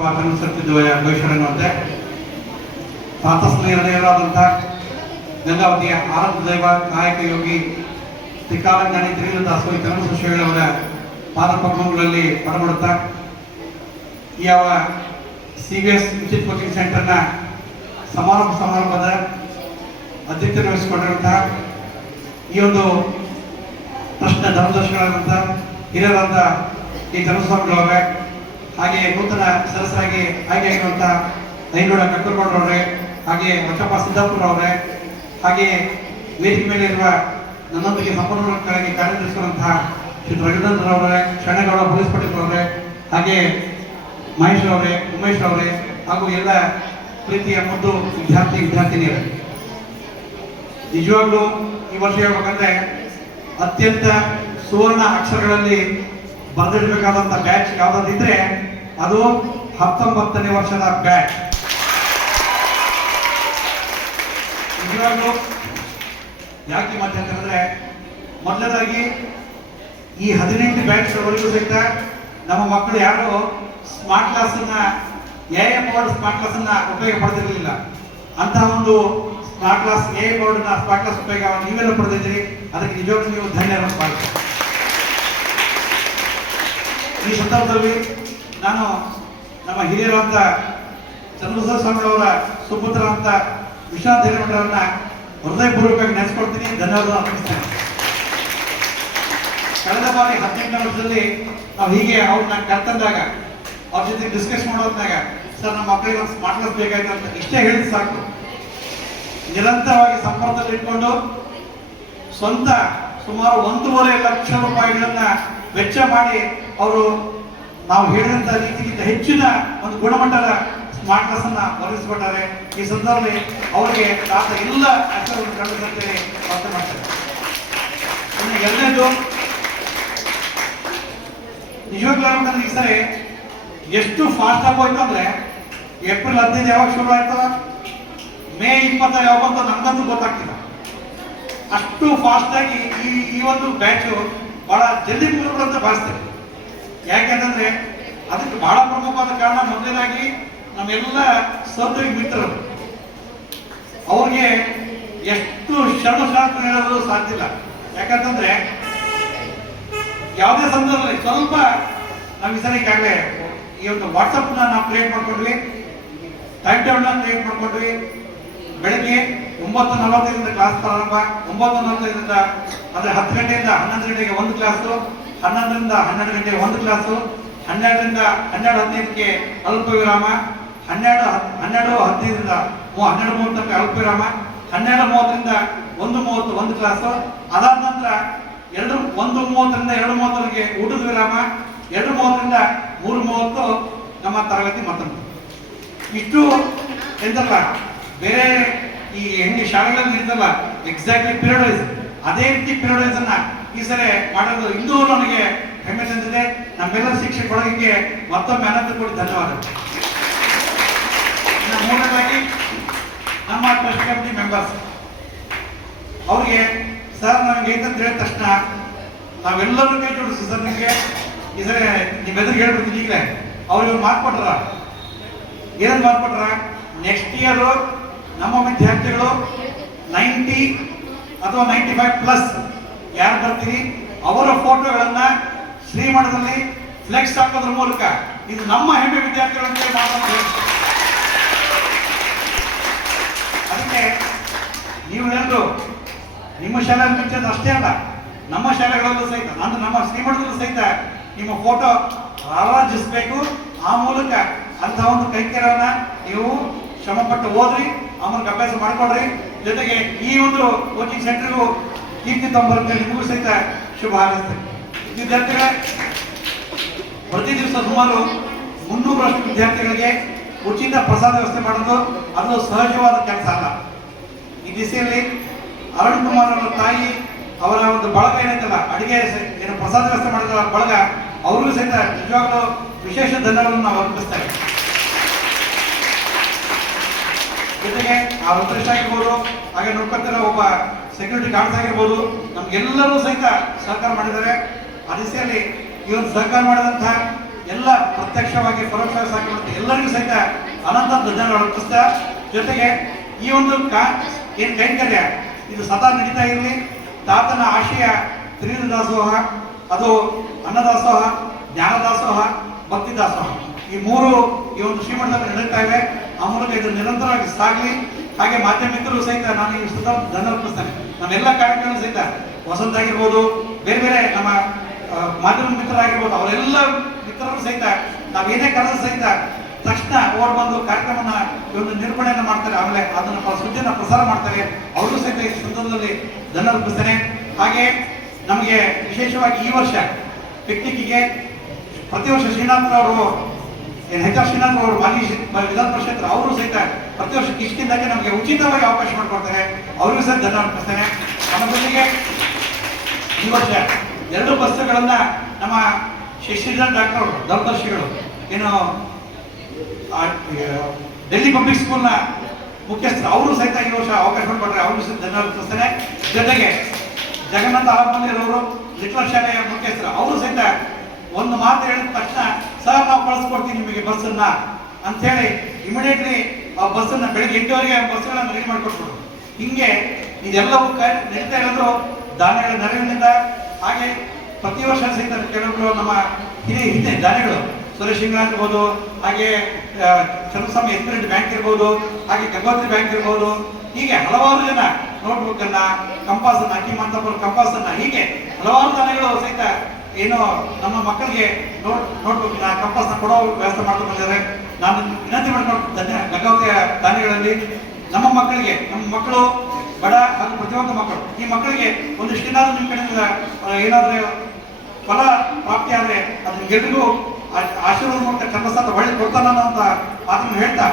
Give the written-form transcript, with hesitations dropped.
ಭವಿಷ್ಯರಂತೆ ಪ್ರಾತಸ್ನೇಹಿತರಾದಂತಹ ಗಂಗಾವತಿಯ ಆರಾಧ್ಯ ದೈವ ನಾಯಕ ಯೋಗಿ ತ್ರಿಕಾಲಜ್ಞಾನಿ ತ್ರಿವಿಲದಾಸು ಚಂದ್ರಶೇಖರವರ ಪಾದಪದ್ಮಗಳಲ್ಲಿ ಪಡಮಾಡುತ್ತಾ ಯಾವ CVS ಉಚಿತ ಕೋಚಿಂಗ್ ಸೆಂಟರ್ನ ಸಮಾರಂಭದ ಅಧ್ಯಕ್ಷತೆ ವಹಿಸಿಕೊಂಡಿರುವಂತಹ ಈ ಒಂದು ಪ್ರಶ್ನೆ ಧರ್ಮದರ್ಶಿಗಳಾದಂಥ ಹಿರಿಯರಾದ ಈ ಜನಸ್ವಾಮಿಗಳವರೇ, ಹಾಗೆ ನೂತನ ಸದಸ್ಯರಾಗಿ ಆಯ್ಕೆಯಾಗಿರುವಂಥ ಐನೋಡ ಕಕ್ಕರಗೌಡರವರೇ, ಹಾಗೆ ವಚಪ್ಪ ಸಿದ್ದಾಪುರವರೇ, ಹಾಗೆ ವೇದಿಕೆ ಮೇಲೆ ಇರುವ ನನ್ನೊಂದಿಗೆ ಸಂಪನ್ಮೂಲಕ್ಕಾಗಿ ಕಾರ್ಯನಿರ್ವಹಿಸಿರುವಂತಹ ಶ್ರೀ ರಘುನಂದನವರೇ, ಶರಣಗೌಡ ಪೊಲೀಸ್ ಪಟೇಲ್ರವರೇ, ಹಾಗೆ ಮಹೇಶ್ ಅವರೇ, ಉಮೇಶ್ ಅವರೇ, ಹಾಗೂ ಎಲ್ಲ ಪ್ರೀತಿಯ ಮುದ್ದು ವಿದ್ಯಾರ್ಥಿನಿಯರೇ, ನಿಜವಾಗ್ಲೂ ಈ ವರ್ಷ ಹೇಳ್ಬೇಕಂದ್ರೆ ಅತ್ಯಂತ ಸುವರ್ಣ ಅಕ್ಷರಗಳಲ್ಲಿ ಬರೆದಿಡಬೇಕಾದಂಥ ಬ್ಯಾಚ್ ಯಾವುದಾದಿದ್ರೆ ಅದು 19ನೇ ವರ್ಷದ ಬ್ಯಾಚ್. ನಿಜವಾಗ್ಲೂ ಯಾಕೆ ಮಾತು ಅಂತಂದ್ರೆ, ಮೊದಲನೇದಾಗಿ ಈ 18 ಬ್ಯಾಚ್ವರೆಗೂ ಸಹಿತ ನಮ್ಮ ಮಕ್ಕಳು ಯಾರು ಸ್ಮಾರ್ಟ್ ಕ್ಲಾಸನ್ನ ಸ್ಮಾರ್ಟ್ ಕ್ಲಾಸನ್ನ ಉಪಯೋಗ ಪಡೆದಿರಲಿಲ್ಲ. ಅಂತಹ ಒಂದು ಸ್ಮಾರ್ಟ್ ಕ್ಲಾಸ್ ಬೋರ್ಡ್ನ ಸ್ಮಾರ್ಟ್ ಕ್ಲಾಸ್ ಉಪಯೋಗ ನೀವೆಲ್ಲ ಪಡೆದಿದ್ದೀರಿ. ಅದಕ್ಕೆ ನಿಜವಾಗ್ಲೂ ನೀವು ಧನ್ಯವಾದ ಮಾಡ್ತೀವಿ. ಈ ಸಂದರ್ಭದಲ್ಲಿ ನಾನು ನಮ್ಮ ಹಿರಿಯರಂತ ಚಂದ್ರಶೇಖರ ಸ್ವಾಮಿಗಳವರ ಸುಪುತ್ರ ಅಂತ ವಿಶ್ವನಾಥ ಹಿರೇಮಠರನ್ನ ಹೃದಯಪೂರ್ವಕವಾಗಿ ನೆನೆಸ್ಕೊಳ್ತೀನಿ, ಧನ್ಯವಾದ ಅರ್ಪಿಸ್ತೇನೆ. ಕಳೆದ ಬಾರಿ 18ನೇ ವರ್ಷದಲ್ಲಿ ನಾವು ಹೀಗೆ ಅವ್ರನ್ನ ಕರ್ತಂದಾಗ ಅವ್ರ ಜೊತೆ ಡಿಸ್ಕಸ್ ಮಾಡೋದ್ನಾಗ, ಸರ್ ನಮ್ಮ ಮಕ್ಕಳಿಗೆ ಒಂದು ಸ್ಮಾರ್ಟ್ ಕ್ಲಾಸ್ ಬೇಕಾಯ್ತು ಅಂತ ಇಷ್ಟೇ ಹೇಳಿದ್ ಸಾಕು. ನಿರಂತರವಾಗಿ ಸಂಪರ್ಕದಲ್ಲಿ ಇಟ್ಕೊಂಡು ಸ್ವಂತ ಸುಮಾರು 1.5 ಲಕ್ಷ ರೂಪಾಯಿಗಳನ್ನ ವೆಚ್ಚ ಮಾಡಿ ಅವರು ನಾವು ಹೇಳಿದಂತ ರೀತಿಗಿಂತ ಹೆಚ್ಚಿನ ಒಂದು ಗುಣಮಟ್ಟದ ಸ್ಮಾರ್ಟ್ ಕ್ಲಾಸ್ ಅನ್ನ ಒದಗಿಸಿಕೊಟ್ಟಾರೆ. ಈ ಸಂದರ್ಭದಲ್ಲಿ ಅವರಿಗೆ ಆತ ಎಲ್ಲ ಅಕ್ಷರವನ್ನು ಕಂಡುಕೊಂಡಂತೆ ಅರ್ಥ ಮಾಡ್ತಾರೆ. ಎರಡನೇದು, ನಿಜವಾಗ್ಲೂ ಈ ಸರಿ ಎಷ್ಟು ಫಾಸ್ಟ್ ಆಗಿ ಹೋಯ್ತು ಅಂದ್ರೆ, ಏಪ್ರಿಲ್ 15 ಯಾವಾಗ ಶುರು ಆಯ್ತು, ಮೇ 20 ಯಾವಾಗ ಅಂತ ನಮ್ಗಂತೂ ಗೊತ್ತಾಗ್ತಿಲ್ಲ. ಅಷ್ಟು ಫಾಸ್ಟ್ ಆಗಿ ಈ ಒಂದು ಬ್ಯಾಚು ಬಹಳ ಜಲ್ದಿ ಮುಗಿದ್ಬಿಡುವಂತ ಭಾವಿಸ್ತೇವೆ. ಯಾಕೆಂತಂದ್ರೆ ಅದಕ್ಕೆ ಬಹಳ ಪ್ರಮುಖವಾದ ಕಾರಣ, ಮೊದಲನೇದಾಗಿ ನಮ್ಮೆಲ್ಲ ಸಹೋದ್ಯೋಗಿ ಮಿತ್ರರು, ಅವ್ರಿಗೆ ಎಷ್ಟು ಶರಣು ಹೇಳೋದು ಸಾಧ್ಯ ಇಲ್ಲ. ಯಾಕಂತಂದ್ರೆ ಯಾವುದೇ ಸಂದರ್ಭದಲ್ಲಿ ಸ್ವಲ್ಪ ನಾವು ಈ ಸರಿ ಈಗಾಗಲೇ ಈ ಒಂದು ವಾಟ್ಸಪ್ನ ನಾವು ಕ್ರಿಯೇಟ್ ಮಾಡ್ಕೊಂಡ್ವಿ, ಟೈಮ್ ಟೇಬಲ್ನ ಕ್ರಿಯೇಟ್ ಮಾಡ್ಕೊಂಡ್ವಿ. ಬೆಳಗ್ಗೆ 9:45 ಕ್ಲಾಸ್ ಪ್ರಾರಂಭ, 9:45 ಅಂದ್ರೆ 10 ಗಂಟೆಯಿಂದ 11 ಗಂಟೆಗೆ ಒಂದು ಕ್ಲಾಸು, 11ರಿಂದ 12 ಗಂಟೆಗೆ ಒಂದು ಕ್ಲಾಸು, 12ರಿಂದ 12:15ಕ್ಕೆ ಅಲ್ಪ ವಿರಾಮ, 12:15ರಿಂದ 12:30 ತನಕ ಅಲ್ಪ ವಿರಾಮ, 12:30ರಿಂದ 1:30 ಒಂದು ಕ್ಲಾಸು. ಅದಾದ ನಂತರ 1:30ರಿಂದ 2:30ವರೆಗೆ ಊಟದ ವಿರಾಮ, 2:30ರಿಂದ 3:30 ನಮ್ಮ ತರಗತಿ ಮತ್ತೊಂದು. ಇಷ್ಟು ಎಂತಲ್ಲ ಬೇರೆ ಈ ಹೆಣ್ಣು ಶಾಲೆಗಳಲ್ಲಿ ಇರ್ತಲ್ಲ ಎಕ್ಸಾಕ್ಟ್ಲಿ ಪೀರಿಯಡ್ ವೈಸ್, ಅದೇ ರೀತಿ ಪೀರಿಯಡ್ ವೈಸ್ ಅನ್ನ ಈ ಸರಿ ಮಾಡೋದು ಇನ್ನೂ ನನಗೆ ಹೆಮ್ಮೆ ತಂದಿದೆ. ನಮ್ಮೆಲ್ಲ ಶಿಕ್ಷಕರಿಗೆ ಮತ್ತೊಮ್ಮೆ ಅನಂತ ಕೋಟಿ ಧನ್ಯವಾದ. ಮೂರನೇದಾಗಿ ನಮ್ಮ ಟ್ರಸ್ಟ್ ಕಮಿಟಿ ಮೆಂಬರ್ಸ್ ಅವ್ರಿಗೆ, ಸರ್ ನಮಗೆ ಏನಂತ ಹೇಳಿದ ತಕ್ಷಣ ನಾವೆಲ್ಲರೂ ಕೈ ಜೋಡಿಸಿ ಸರ್ ನಿಮಗೆ ಈ ಸರಿ ನಿಮ್ಮ ಎದುರಿಗೆ ಹೇಳ್ಬಿಡ್ತೀನಿ. ಈಗಲೇ ಅವ್ರಿಗೆ ಮಾತು ಕೊಟ್ರ, ಏನಂತ ಮಾತು ಕೊಟ್ರ, ನೆಕ್ಸ್ಟ್ ಇಯರ್ ನಮ್ಮ ವಿದ್ಯಾರ್ಥಿಗಳು 90 ಅಥವಾ 95+ ಯಾರು ಬರ್ತೀರಿ ಅವರ ಫೋಟೋಗಳನ್ನ ಶ್ರೀಮಠದಲ್ಲಿ ಫ್ಲೆಕ್ಸ್ ಹಾಕೋದ್ರ ಮೂಲಕ ಇದು ನಮ್ಮ ಹೆಮ್ಮೆ ವಿದ್ಯಾರ್ಥಿಗಳಂತೆ ಮಾತಾಡ್ತಾರೆ. ಅದಕ್ಕೆ ನೀವು ಎಲ್ಲರೂ ನಿಮ್ಮ ಶಾಲೆಯಲ್ಲಿ ಮಿಂಚೋದು ಅಷ್ಟೇ ಅಲ್ಲ, ನಮ್ಮ ಶಾಲೆಗಳಲ್ಲೂ ಸಹಿತ, ಅಂದ್ರೆ ನಮ್ಮ ಶ್ರೀಮಠದಲ್ಲೂ ಸಹಿತ ನಿಮ್ಮ ಫೋಟೋ ರಾರಾಜಿಸಬೇಕು. ಆ ಮೂಲಕ ಅಂತ ಒಂದು ಕೈಂಕರ್ಯವನ್ನ ನೀವು ಶ್ರಮಪಟ್ಟು ಓದ್ರಿ, ಆಮೇಲೆ ಅಭ್ಯಾಸ ಮಾಡ್ಕೊಡ್ರಿ. ಜೊತೆಗೆ ಈ ಒಂದು ಕೋಚಿಂಗ್ ಸೆಂಟರ್ಗೂ ಕೀರ್ತಿ ತಂಬರುತ್ತೆ. ನಿಮಗೂ ಸಹಿತ ಶುಭ ಹಾರೈಸ್ತೇನೆ. ವಿದ್ಯಾರ್ಥಿಗಳೇ, ಪ್ರತಿ ದಿವಸ ಸುಮಾರು 300ರಷ್ಟು ವಿದ್ಯಾರ್ಥಿಗಳಿಗೆ ಉಚಿತ ಪ್ರಸಾದ ವ್ಯವಸ್ಥೆ ಮಾಡೋದು ಅದು ಸಹಜವಾದ ಕೆಲಸ ಅಲ್ಲ. ಈ ದಿಸೆಯಲ್ಲಿ ಅರುಣ್ ಕುಮಾರ್ ಅವರ ತಾಯಿ, ಅವರ ಒಂದು ಬಳಗ ಏನೈತಲ್ಲ, ಅಡಿಗೆ ಏನು ಪ್ರಸಾದ ವ್ಯವಸ್ಥೆ ಮಾಡಿದ ಬಳಗ, ಅವ್ರಿಗೂ ಸಹಿತ ನಿಜವಾಗ್ಲೂ ವಿಶೇಷ ಧನ್ಯವಾದವನ್ನು ನಾವು ಅರ್ಪಿಸ್ತೇವೆ. ಜೊತೆಗೆ ಆ ವೃತ್ತೇಶ್ ಆಗಿರ್ಬೋದು, ಹಾಗೆ ನೋಡ್ಕೊತಿರೋ ಒಬ್ಬ ಸೆಕ್ಯೂರಿಟಿ ಗಾರ್ಡ್ಸ್ ಆಗಿರ್ಬೋದು, ನಮ್ಗೆಲ್ಲರೂ ಸಹಿತ ಸಹಕಾರ ಮಾಡಿದ್ದಾರೆ. ಆ ದಿಸೆಯಲ್ಲಿ ಈ ಒಂದು ಸಹಕಾರ ಮಾಡಿದಂತಹ ಎಲ್ಲ ಪ್ರತ್ಯಕ್ಷವಾಗಿ ಪರೋಕ್ಷವಾಗಿ ಸಾಕಿ ಎಲ್ಲರಿಗೂ ಸಹಿತ ಅನಂತ ಧನ್ಯವಾದ ಅರ್ಪಿಸ್ತಾ, ಜೊತೆಗೆ ಈ ಒಂದು ಏನು ಕೈಂಕರ್ಯ ಇದು ಸದಾ ನಡೀತಾ ಇರಲಿ. ತಾತನ ಆಶಯ ತ್ರಿವಿಧ ದಾಸೋಹ, ಅದು ಅನ್ನದಾಸೋಹ, ಜ್ಞಾನದಾಸೋಹ, ಭಕ್ತಿ ದಾಸೋಹ, ಈ ಮೂರು ಈ ಒಂದು ಶ್ರೀಮಠದಲ್ಲಿ ನಡೀತಾ ಇವೆ. ಆ ಮೂಲಕ ಇದು ನಿರಂತರವಾಗಿ ಸಾಗಲಿ. ಹಾಗೆ ಮಾಧ್ಯಮ ಮಿತ್ರರು ಸಹಿತ ನಾನು ಈ ಸದಾ ಧನ್ಯವಾದ ಅರ್ಪಿಸ್ತೇನೆ. ನಮ್ಮೆಲ್ಲ ಕಾರ್ಯಕ್ರಮ ಸಹಿತ ವಸಂತ ಆಗಿರ್ಬೋದು, ಬೇರೆ ಬೇರೆ ನಮ್ಮ ಮಾಧ್ಯಮ ಮಿತ್ರರಾಗಿರ್ಬೋದು, ಅವರೆಲ್ಲ ಮಿತ್ರರು ಸಹಿತ ನಾವೇನೇ ಕರೆದ ಸಹಿತ ತಕ್ಷಣ ಓಡ್ ಬಂದು ಕಾರ್ಯಕ್ರಮನ ಈ ಒಂದು ನಿರೂಪಣೆಯನ್ನು ಮಾಡ್ತಾರೆ, ಆಮೇಲೆ ಅದನ್ನು ಸುದ್ದಿಯನ್ನು ಪ್ರಸಾರ ಮಾಡ್ತಾರೆ. ಅವರು ಸಹಿತ ಈ ಸಂದರ್ಭದಲ್ಲಿ ಧನ್ಯವಾದ ಅರ್ಪಿಸ್ತೇನೆ. ಹಾಗೆ ನಮಗೆ ವಿಶೇಷವಾಗಿ ಈ ವರ್ಷ ಪಿಕ್ನಿಕ್ಕಿಗೆ ಪ್ರತಿ ವರ್ಷ ಶ್ರೀನಾಥ್ರವರು ಎಚ್ ಆರ್ ಶ್ರೀನಾಥ್ ಅವರು ಮಾಜಿ ವಿಧಾನ ಪರಿಷತ್ ಅವರು ಸಹಿತ ಪ್ರತಿ ವರ್ಷ ಕಿಷ್ಕಿಂದಾಗೆ ನಮಗೆ ಉಚಿತವಾಗಿ ಅವಕಾಶ ಮಾಡಿಕೊಡ್ತಾರೆ. ಅವರಿಗೂ ಸಹ ಧನ್ಯವಾದ ಅರ್ಪಿಸ್ತೇನೆ. ನಮ್ಮ ಜೊತೆಗೆ ಈ ವರ್ಷ 2 ಬಸ್ಸುಗಳನ್ನ ನಮ್ಮ ಶಶಿಧರ್ ಡಾಕ್ಟರ್ ಅವರು ದೂರದರ್ಶಿಗಳು ಏನು ಡೆಲ್ಲಿ ಪಬ್ಲಿಕ್ ಸ್ಕೂಲ್ನ ಮುಖ್ಯಸ್ಥರು ಅವರು ಸಹಿತ ಈ ವರ್ಷ ಅವಕಾಶ ಮಾಡಿಕೊಟ್ರೆ ಅವ್ರಿಗೂ ಸಹ ಧನ್ಯವಾದ ಅರ್ಪಿಸ್ತೇನೆ. ಜೊತೆಗೆ ಜಗನ್ನಾಥ ಆಲಮಂದಿರವರು ಲಿಟ್ಲ ಶಾಲೆಯ ಮುಖ್ಯಸ್ಥರು ಅವರು ಸಹಿತ ಒಂದು ಮಾತು ಹೇಳಿದ ತಕ್ಷಣ ಸರ್ ನಾವು ಕಳಿಸ್ಕೊಡ್ತೀವಿ ನಿಮಗೆ ಬಸ್ಸನ್ನ ಅಂತೇಳಿ ಇಮಿಡಿಯೇಟ್ಲಿ ಆ ಬಸ್ಸನ್ನ ಬೆಳಿಗ್ಗೆ 8 ಬಸ್ಗಳನ್ನು ರೆಡಿ ಮಾಡಿಕೊಟ್ರು. ಹಿಂಗೆ ಇದೆಲ್ಲವೂ ನಡೀತಾ ಇರೋದು ದಾನಿಗಳ ನೆರವಿನಿಂದ. ಹಾಗೆ ಪ್ರತಿ ವರ್ಷ ಸಹಿತ ಕೆಲವೊಬ್ಬರು ನಮ್ಮ ಹಿರಿಯ ದಾನಿಗಳು ಸುರೇಶ್ ಇಂಗ್ಲಾ ಇರ್ಬೋದು, ಹಾಗೆ ಚಂದ್ರಸ್ವಾಮಿ ಎಸ್ಪಿರೆಂಟ್ ಬ್ಯಾಂಕ್ ಇರ್ಬೋದು, ಹಾಗೆ ಗಂಗೋತ್ರಿ ಬ್ಯಾಂಕ್ ಇರ್ಬೋದು, ಹೀಗೆ ಹಲವಾರು ಜನ ನೋಟ್ಬುಕ್ ಅನ್ನ, ಕಂಪಾಸ್ ಅನ್ನ, ಅಕ್ಕಿಮಂತಪುರ ಕಂಪಾಸ್ ಅನ್ನ, ಹೀಗೆ ಹಲವಾರು ದಾನಿಗಳು ಸಹಿತ ಏನು ನಮ್ಮ ಮಕ್ಕಳಿಗೆ ನೋಟ್ಬುಕ್ ಕಂಪಾಸ್ನ ಕೊಡೋ ವ್ಯವಸ್ಥೆ ಮಾಡ್ಕೊಂಡು ಬಂದಿದ್ದಾರೆ. ನಾನು ವಿನಂತಿ ಮಾಡ್ಕೊಂಡು ಗಂಗಾವತಿಯ ದಾನಿಗಳಲ್ಲಿ ನಮ್ಮ ಮಕ್ಕಳಿಗೆ, ನಮ್ಮ ಮಕ್ಕಳು ಬಡ ಹಾಗೂ ಪ್ರತಿಯೊಂದು ಮಕ್ಕಳು, ಈ ಮಕ್ಕಳಿಗೆ ಒಂದಿಷ್ಟೇನಾದ್ರೂ ನಿಮ್ಮ ಕಡೆಯಿಂದ ಏನಾದರೂ ಫಲ ಪ್ರಾಪ್ತಿ ಆದರೆ ಅದನ್ನ ಗೆಲ್ರಿಗೂ ಆಶೀರ್ವಾದ ಮೂಲಕ ಚಂದ್ರಸಾತ ಒಳ್ಳೆ ಕೊಡ್ತಾನ ಅಂತ ಮಾತನ್ನು ಹೇಳ್ತಾ